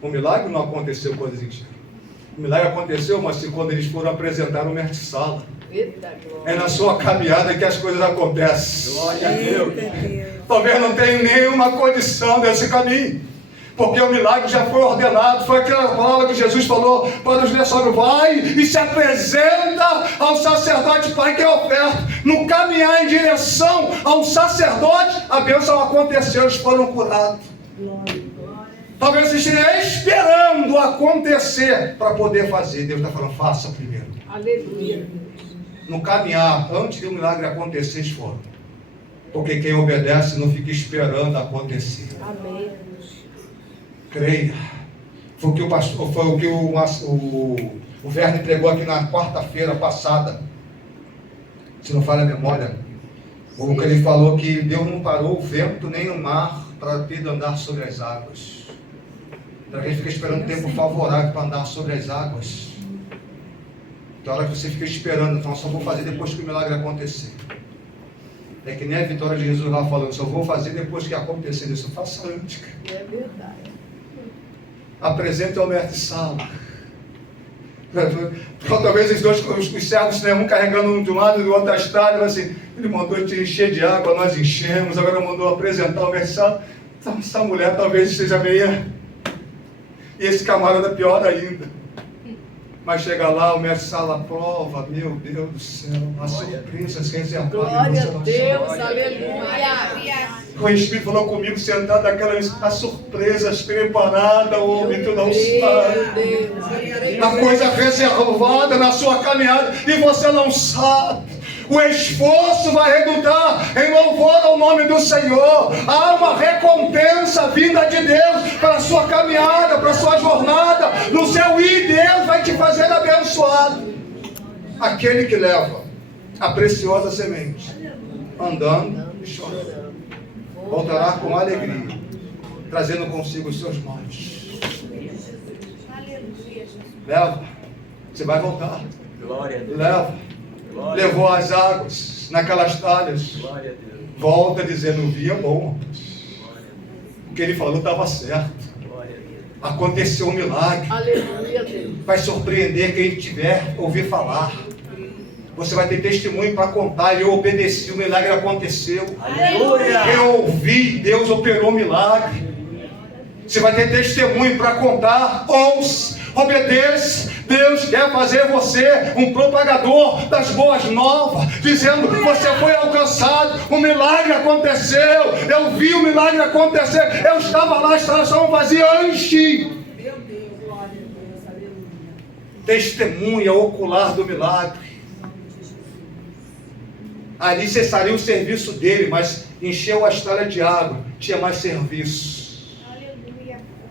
O milagre não aconteceu quando eles encheram. O milagre aconteceu, mas quando eles foram apresentar o mestre Sala. É na sua caminhada que as coisas acontecem. Glória a Deus. Talvez não tenha nenhuma condição desse caminho. Porque o milagre já foi ordenado. Foi aquela palavra que Jesus falou para os leprosos: vai e se apresenta ao sacerdote para que é oferta. No caminhar em direção ao sacerdote, a bênção aconteceu, eles foram curados. Talvez você esteja esperando acontecer para poder fazer. Deus está falando, faça primeiro. Aleluia. No caminhar, antes de o milagre acontecer, eles foram. Porque quem obedece não fica esperando acontecer. Amém. Creia. Foi o que o pastor, foi o que o Verne pregou aqui na quarta-feira passada. Se não falha a memória. O que ele falou que Deus não parou o vento nem o mar para Pedro andar sobre as águas. Então a gente fica esperando tempo favorável para andar sobre as águas. Então a hora que você fica esperando, então só vou fazer depois que o milagre acontecer. É que nem a Vitória de Jesus lá falando, só vou fazer depois que acontecer isso. Faça antes. É verdade. Apresente ao mestre Sala. Talvez os servos, né, um carregando um de um lado e do outro a estrada, assim, ele mandou te encher de água, nós enchemos, agora mandou apresentar o mestre Sala. Então, essa mulher talvez esteja meia. E esse camarada pior ainda. Mas chega lá, o mestre Sala prova, meu Deus do céu, a surpresa se reservada. Glória a Deus, aleluia. O Espírito falou comigo, sentado naquelas as surpresas preparadas, homem, tu não sabe. A coisa reservada na sua caminhada e você não sabe. O esforço vai redundar em louvor ao nome do Senhor. Há uma recompensa vinda de Deus para a sua caminhada, para a sua jornada. No seu ir, Deus vai te fazer abençoado. Aquele que leva a preciosa semente, andando e chorando, voltará com alegria, trazendo consigo os seus molhos. Leva, você vai voltar. Glória a Deus. Leva. Levou as águas naquelas talhas. Glória a Deus. Volta dizendo, via bom. O que ele falou estava certo. Glória a Deus. Aconteceu um milagre. Aleluia, Deus. Vai surpreender quem tiver ouvir falar. Você vai ter testemunho para contar. Eu obedeci, o milagre aconteceu. Aleluia. Eu ouvi, Deus operou o milagre. Você vai ter testemunho para contar. Ouça, obedeça. Deus quer fazer você um propagador das boas novas, dizendo que você foi alcançado, o milagre aconteceu, eu vi o milagre acontecer, eu estava lá, a instalação vazia, enchi. Meu Deus, glória a Deus, aleluia. Testemunha ocular do milagre. Ali cessaria o serviço dele, mas encheu a história de água, tinha mais serviço.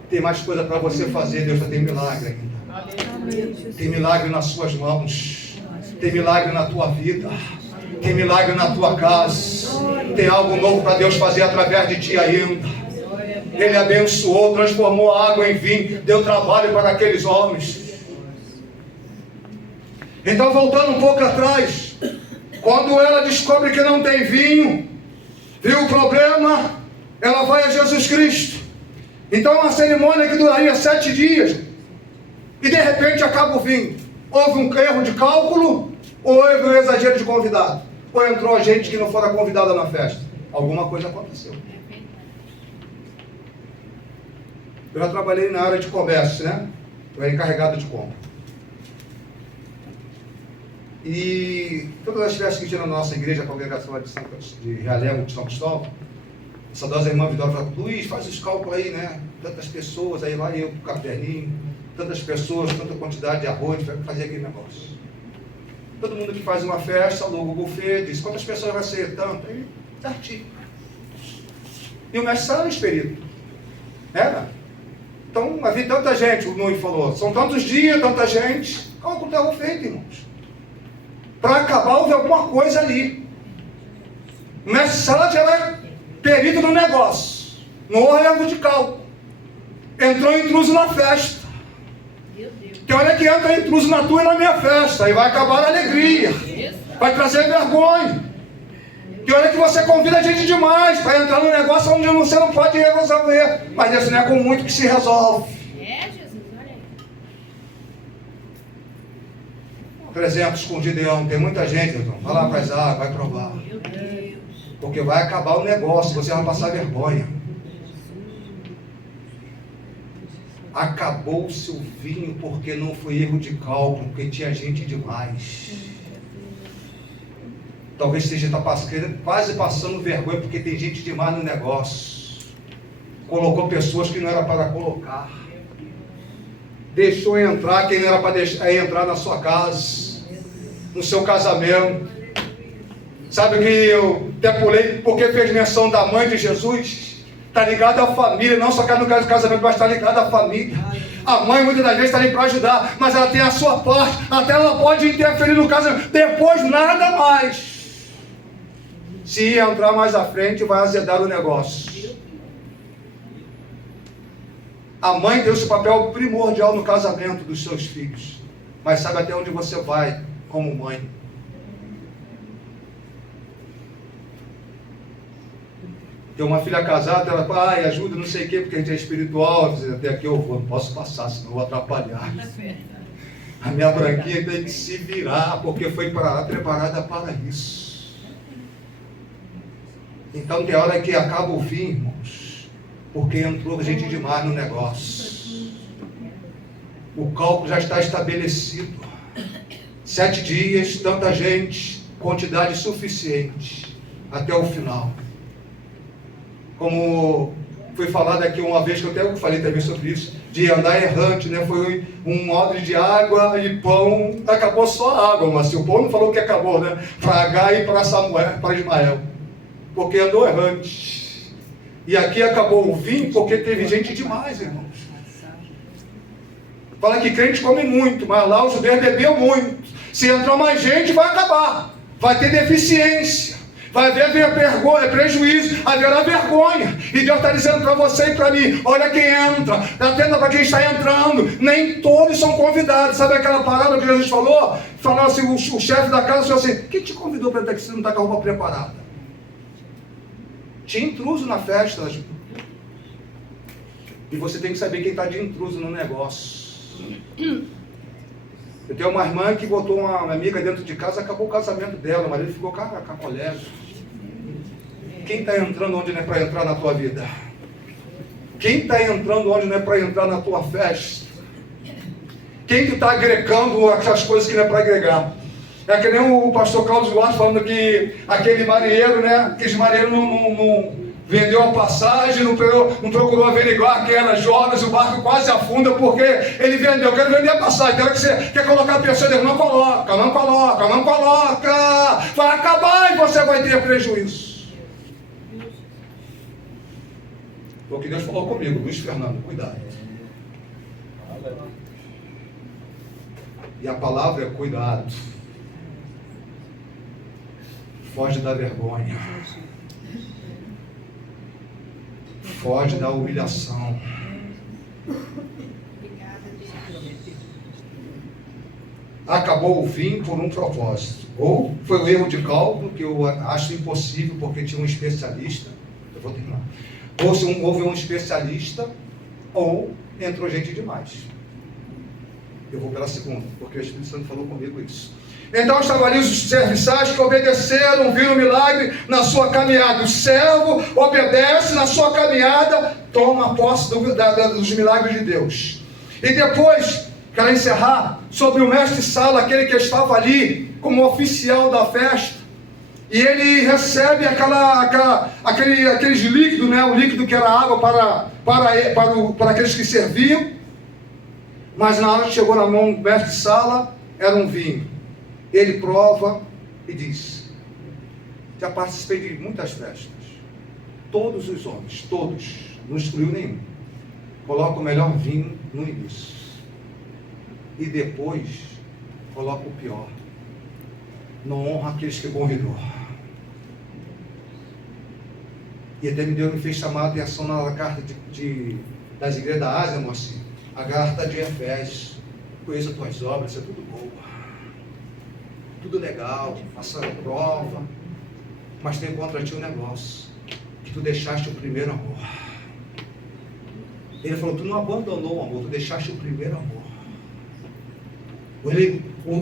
Tem mais coisa para você fazer, Deus já tem milagre ainda. Tem milagre nas suas mãos, tem milagre na tua vida, tem milagre na tua casa, tem algo novo para Deus fazer através de ti ainda. Ele abençoou, transformou a água em vinho, deu trabalho para aqueles homens. Então, voltando um pouco atrás, quando ela descobre que não tem vinho, viu o problema, ela vai a Jesus Cristo. Então, uma cerimônia que duraria 7 dias, e de repente acaba o vinho. Houve um erro de cálculo, ou houve um exagero de convidado, ou entrou gente que não fora convidada na festa. Alguma coisa aconteceu. Eu já trabalhei na área de comércio, né? Eu era encarregado de compra. E todas as festas que tinha na nossa igreja, a congregação de Realengo de São Cristóvão, a saudosa irmã Vitória falou: Luiz, faz os cálculos aí, né? Tantas pessoas, aí lá eu com o caderninho, tantas pessoas, tanta quantidade de arroz, vai fazer aquele negócio. Todo mundo que faz uma festa, aluga o buffet, diz: quantas pessoas vai ser? Tanto. Aí, certinho. E o mestre era experido. Era. Então, havia tanta gente, o Nui falou, são tantos dias, tanta gente. Cálculo estava feito, irmãos. Para acabar, houve alguma coisa ali. O mestre Sala era perito no negócio, no erro de cálculo. Entrou intruso na festa. Tem hora que entra intruso na tua e na minha festa, e vai acabar a alegria, vai trazer vergonha. Tem hora que você convida gente demais para entrar no negócio onde você não pode resolver, mas isso não é com muito que se resolve. Jesus, olha aí. 300 com Gideão, tem muita gente, irmão. Vai lá para as águas, vai provar. Porque vai acabar o negócio, você vai passar vergonha. Acabou o seu vinho porque não foi erro de cálculo, porque tinha gente demais. Talvez você está quase passando vergonha porque tem gente demais no negócio. Colocou pessoas que não era para colocar. Deixou entrar quem não era para entrar na sua casa, no seu casamento. Sabe que eu até pulei porque fez menção da mãe de Jesus? Está ligado à família, não só no caso do casamento, mas está ligado à família. A mãe muitas das vezes está ali para ajudar, mas ela tem a sua parte, até ela pode interferir no casamento, depois nada mais. Se entrar mais à frente, vai azedar o negócio. A mãe tem o seu papel primordial no casamento dos seus filhos, mas sabe até onde você vai como mãe. Tem uma filha casada, ela fala: ai, ajuda, não sei o quê, porque a gente é espiritual. Até aqui eu vou, não posso passar, senão eu vou atrapalhar. A minha branquinha tem que se virar, porque foi preparada para isso. Então tem hora que acaba o vinho, irmãos, porque entrou gente demais no negócio. O cálculo já está estabelecido. 7 dias, tanta gente, quantidade suficiente, até o final. Como foi falado aqui uma vez, que eu até falei também sobre isso, de andar errante, né? Foi um odre de água e pão, acabou só a água, mas o pão não falou que acabou, né? Para Agar e para Samuel, para Ismael. Porque andou errante. E aqui acabou o vinho porque teve gente demais, irmãos. Fala que crente come muito, mas lá os judeus beberam muito. Se entrar mais gente, vai acabar. Vai ter deficiência. Vai haver prejuízo, haverá vergonha. E Deus está dizendo para você e para mim: olha quem entra, atenta para quem está entrando. Nem todos são convidados. Sabe aquela parada que Jesus falou? Falou assim, o chefe da casa falou assim: quem te convidou para entrar aqui se você não está com a roupa preparada? Tinha intruso na festa. E você tem que saber quem está de intruso no negócio. Eu tenho uma irmã que botou uma amiga dentro de casa, acabou o casamento dela, o marido ficou com a colega. Quem está entrando onde não é para entrar na tua vida? Quem está entrando onde não é para entrar na tua festa? Quem que está agregando aquelas coisas que não é para agregar? É que nem o pastor Cláudio Duarte falando que aquele marinheiro, né? Aqueles marinheiros não vendeu a passagem, não procurou averiguar quem era Jonas, o barco quase afunda porque ele vendeu. Eu quero vender a passagem, quero que você quer colocar a pessoa dele. Não coloca. Vai acabar e você vai ter prejuízo. Foi o que Deus falou comigo, Luiz Fernando, cuidado. E a palavra é cuidado. Foge da vergonha. Foge da humilhação. Acabou o vinho por um propósito. Ou foi um erro de cálculo, que eu acho impossível, porque tinha um especialista. Eu vou terminar. Ou se houve um especialista, ou entrou gente demais. Eu vou pela segunda, porque o Espírito Santo falou comigo isso. Então estavam ali os serviçais que obedeceram, viram o milagre na sua caminhada. O servo obedece na sua caminhada, toma posse dos milagres de Deus. E depois, quero encerrar, sobre o mestre-sala, aquele que estava ali como oficial da festa, e ele recebe aqueles líquidos, né? O líquido que era água para aqueles que serviam, mas na hora que chegou na mão do mestre-sala, era um vinho. Ele prova e diz: já participei de muitas festas, todos os homens, todos, não excluiu nenhum, coloca o melhor vinho no início, e depois coloca o pior, não honra aqueles que convidou. E até me fez chamar a atenção na carta das igrejas da Ásia, mocinho, a carta de Efésios: conheço as tuas obras, isso é tudo boa, tudo legal, passando prova, mas tem contra ti um negócio, que tu deixaste o primeiro amor. Ele falou: tu não abandonou o amor, tu deixaste o primeiro amor.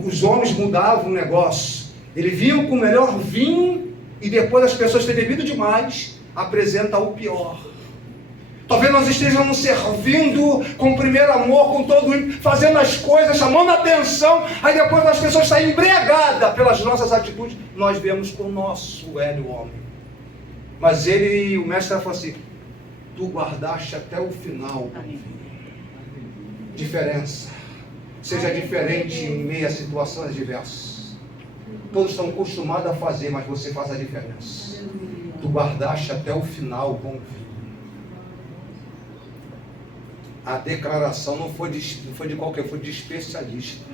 Os homens mudavam o negócio, eles vinham com o melhor vinho, e depois as pessoas terem bebido demais, apresenta o pior. Talvez nós estejamos servindo com o primeiro amor, com todo, fazendo as coisas, chamando a atenção, aí depois as pessoas saem embriagadas pelas nossas atitudes, nós vemos com o nosso velho homem. Mas o mestre falou assim: tu guardaste até o final. Diferença. Seja diferente em meio a situações diversas. Todos estão acostumados a fazer, mas você faz a diferença. Tu guardaste até o final o bom vinho. A declaração não foi de qualquer, foi de especialista.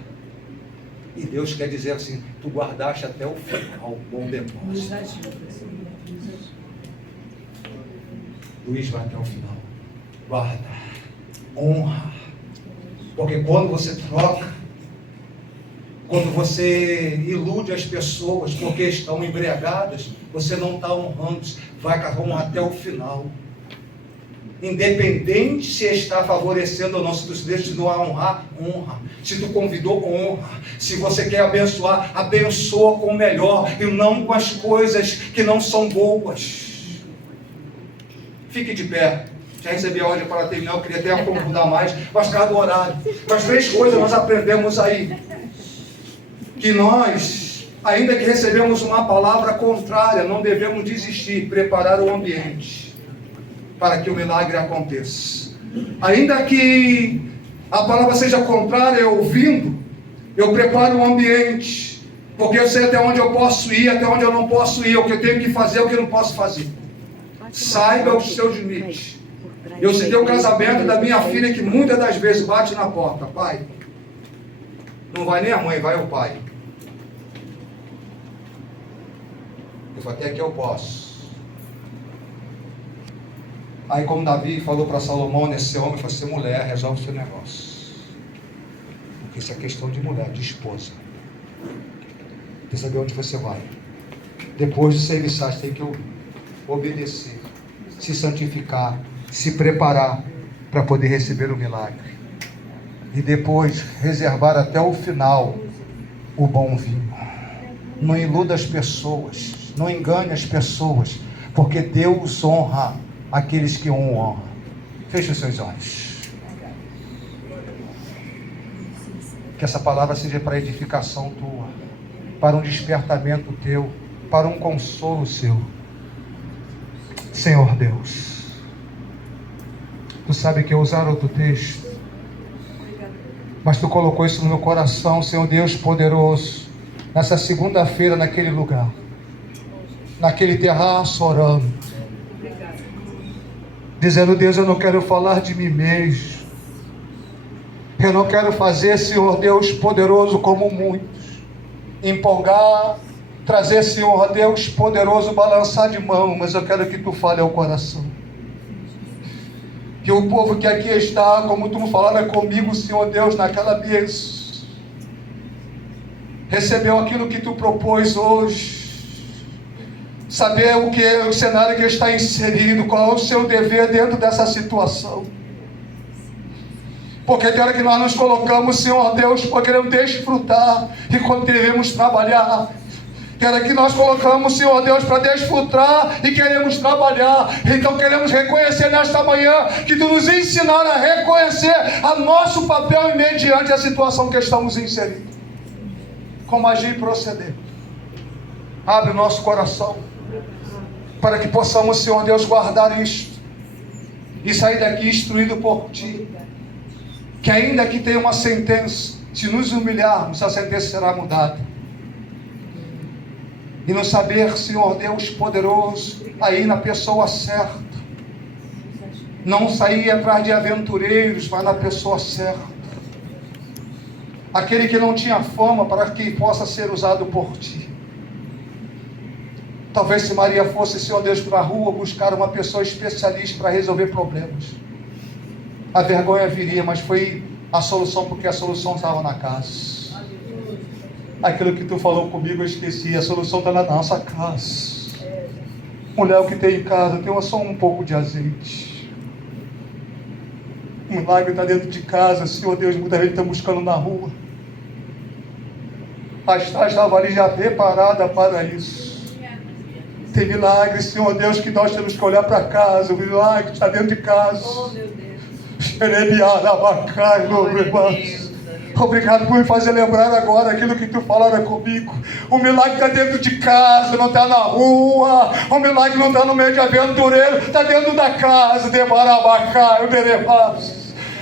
E Deus quer dizer assim: tu guardaste até o final o bom depósito. Luiz vai até o final. Guarda, honra. Porque quando você troca, quando você ilude as pessoas porque estão embriagadas, você não está honrando, vai honrar até o final. Independente se está favorecendo ou não, se tu se destinou a honrar, honra. Se tu convidou, honra. Se você quer abençoar, abençoa com o melhor e não com as coisas que não são boas. Fique de pé. Já recebi a ordem para terminar, eu queria até aprofundar mais, mas cada do horário. Mas 3 coisas nós aprendemos aí. Que nós, ainda que recebemos uma palavra contrária, não devemos desistir, preparar o ambiente para que o milagre aconteça. Ainda que a palavra seja contrária, ouvindo, eu preparo o ambiente, porque eu sei até onde eu posso ir, até onde eu não posso ir, o que eu tenho que fazer, o que eu não posso fazer. Saiba os seus limites. Eu citei o casamento da minha filha, que muitas das vezes bate na porta: pai, não vai nem a mãe, vai o pai. Eu falei: até aqui eu posso. Aí, como Davi falou para Salomão, nesse homem, falou: você mulher, resolve o seu negócio. Porque isso é questão de mulher, de esposa. Tem que saber onde você vai. Depois de serviçar, você tem que obedecer, se santificar, se preparar para poder receber o milagre. E depois reservar até o final o bom vinho. Não iluda as pessoas, não engane as pessoas, porque Deus honra aqueles que o honram. Feche os seus olhos. Que essa palavra seja para edificação tua, para um despertamento teu, para um consolo seu. Senhor Deus, Tu sabe que eu usar outro texto, mas Tu colocou isso no meu coração, Senhor Deus poderoso, nessa segunda-feira, naquele lugar, naquele terraço, orando, dizendo: Deus, eu não quero falar de mim mesmo, eu não quero fazer, Senhor Deus poderoso, como muitos, empolgar, trazer, Senhor Deus poderoso, balançar de mão, mas eu quero que Tu fale ao coração. Que o povo que aqui está, como Tu falara comigo, Senhor Deus, naquela mesa, recebeu aquilo que Tu propôs hoje, saber o que é o cenário que está inserido, qual é o seu dever dentro dessa situação. Porque tem hora que nós nos colocamos, Senhor Deus, porque queremos desfrutar, e quando devemos trabalhar, tem hora que nós colocamos, Senhor Deus, para desfrutar e queremos trabalhar. Então queremos reconhecer nesta manhã que Tu nos ensinaram a reconhecer a nosso papel e mediante a situação que estamos inseridos. Como agir e proceder. Abre o nosso coração para que possamos, Senhor Deus, guardar isto e sair daqui instruído por Ti. Que ainda que tenha uma sentença, se nos humilharmos, a sentença será mudada. E não saber, Senhor Deus poderoso, aí na pessoa certa. Não sair atrás de aventureiros, mas na pessoa certa. Aquele que não tinha fama para que possa ser usado por Ti. Talvez se Maria fosse, Senhor Deus, para a rua buscar uma pessoa especialista para resolver problemas, a vergonha viria, mas foi a solução, porque a solução estava na casa. Aquilo que Tu falou comigo eu esqueci, a solução está na nossa casa. Mulher, o que tem em casa, tem só um pouco de azeite. O milagre está dentro de casa, Senhor Deus, muita gente está buscando na rua. A estrada estava ali já preparada para isso. Tem milagre, Senhor Deus, que nós temos que olhar para casa, o milagre está dentro de casa. Oh, meu Deus. Obrigado por me fazer lembrar agora aquilo que Tu falara comigo. O milagre está dentro de casa, não está na rua. O milagre não está no meio de aventureiro, está dentro da casa.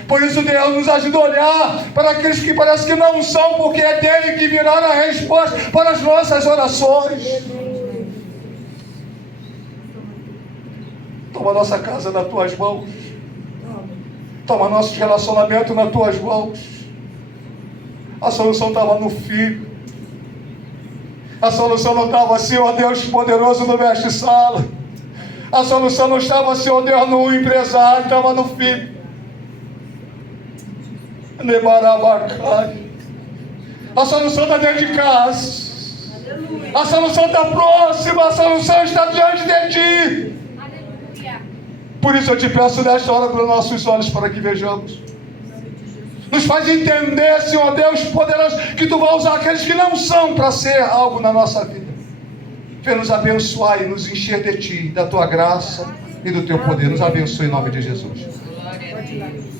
Por isso Deus nos ajuda a olhar para aqueles que parece que não são, porque é dele que virá a resposta para as nossas orações. Toma nossa casa nas Tuas mãos. Toma nossos relacionamentos nas Tuas mãos. A solução estava no filho. A solução não estava, Senhor Deus poderoso, no mestre-sala. A solução não estava, Senhor Deus, no empresário, estava no filho. A solução está dentro de casa. A solução está próxima. A solução está diante de Ti. Por isso eu Te peço nesta hora para os nossos olhos, para que vejamos. Nos faz entender, Senhor Deus poderoso, que Tu vai usar aqueles que não são para ser algo na nossa vida. Vem nos abençoar e nos encher de Ti, da Tua graça e do Teu poder. Nos abençoe em nome de Jesus. Glória a Deus.